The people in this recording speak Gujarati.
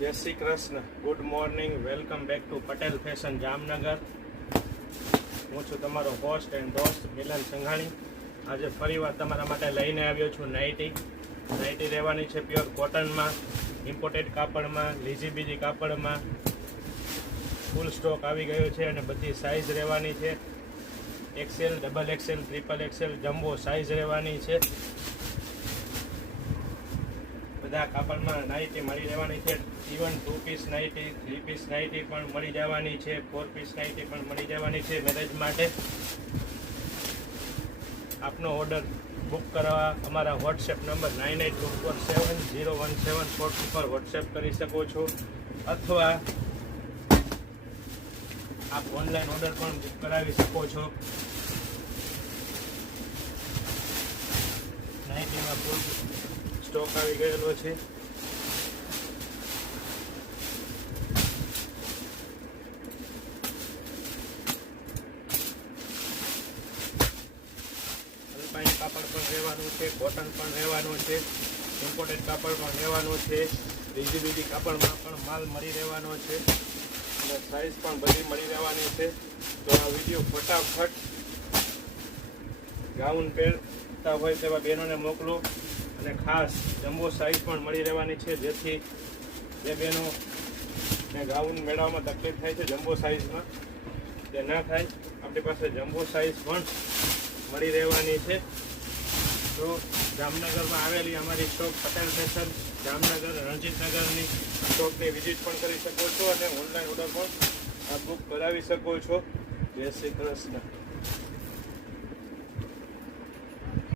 જય Shri Krishna. Good morning. Welcome back to Patel fashion Jamnagar. હું છું તમારો હોસ્ટ એન્ડ દોસ્ત મિલન સંઘાણી. આજે ફરીવાર તમારા માટે લઈને આવ્યો છું નાઇટી રહેવાની છે પ્યોર કોટનમાં, ઇમ્પોર્ટેડ કાપડમાં, લીજી કાપડમાં ફૂલ સ્ટોક આવી ગયો છે અને બધી સાઇઝ રહેવાની છે. XL, double XL, triple XL, jumbo size રહેવાની છે. બધા કાપડમાં નાઇટી મળી રહેવાની છે. Even 2 piece nightie, 3 piece nightie પણ મળી જવાની છે. 4 પીસ નાઇટી પણ મળી જવાની છે મેરેજ માટે. આપનો ઓર્ડર બુક કરવા અમારા વોટ્સએપ નંબર 9824701740 પર વોટ્સએપ કરી શકો છો, અથવા આપ ઓનલાઈન ઓર્ડર પણ બુક કરાવી શકો છો. નાઇટીમાં ફૂલ સ્ટોક આવી ગયેલો છે. અલ્પાઇન કાપડ પણ રહેવાનું છે, કોટન પણ રહેવાનું છે, ઇમ્પોર્ટેડ કાપડ પણ રહેવાનું છે. બીજી કાપડમાં પણ માલ મળી રહેવાનો છે અને સાઇઝ પણ બધી મળી રહેવાની છે. તો આ વિડીયો ફટાફટ ગાઉન પહેરતા હોય તેવા બહેનોને મોકલો અને ખાસ જમ્બો સાઇઝ પણ મળી રહેવાની છે, જેથી જે બહેનોને ગાઉન મેળવવામાં તકલીફ થાય છે જમ્બો સાઇઝમાં તે ના થાય. આપણી પાસે જમ્બો સાઇઝ પણ મળી રહેવાની છે. તો જામનગરમાં આવેલી અમારી શોપ પટેલ ફેશન જામનગર રણજીતનગરની શોપની વિઝિટ પણ કરી શકો છો અને ઓનલાઈન ઓર્ડર પણ બુક કરાવી શકો છો. જય શ્રી કૃષ્ણ.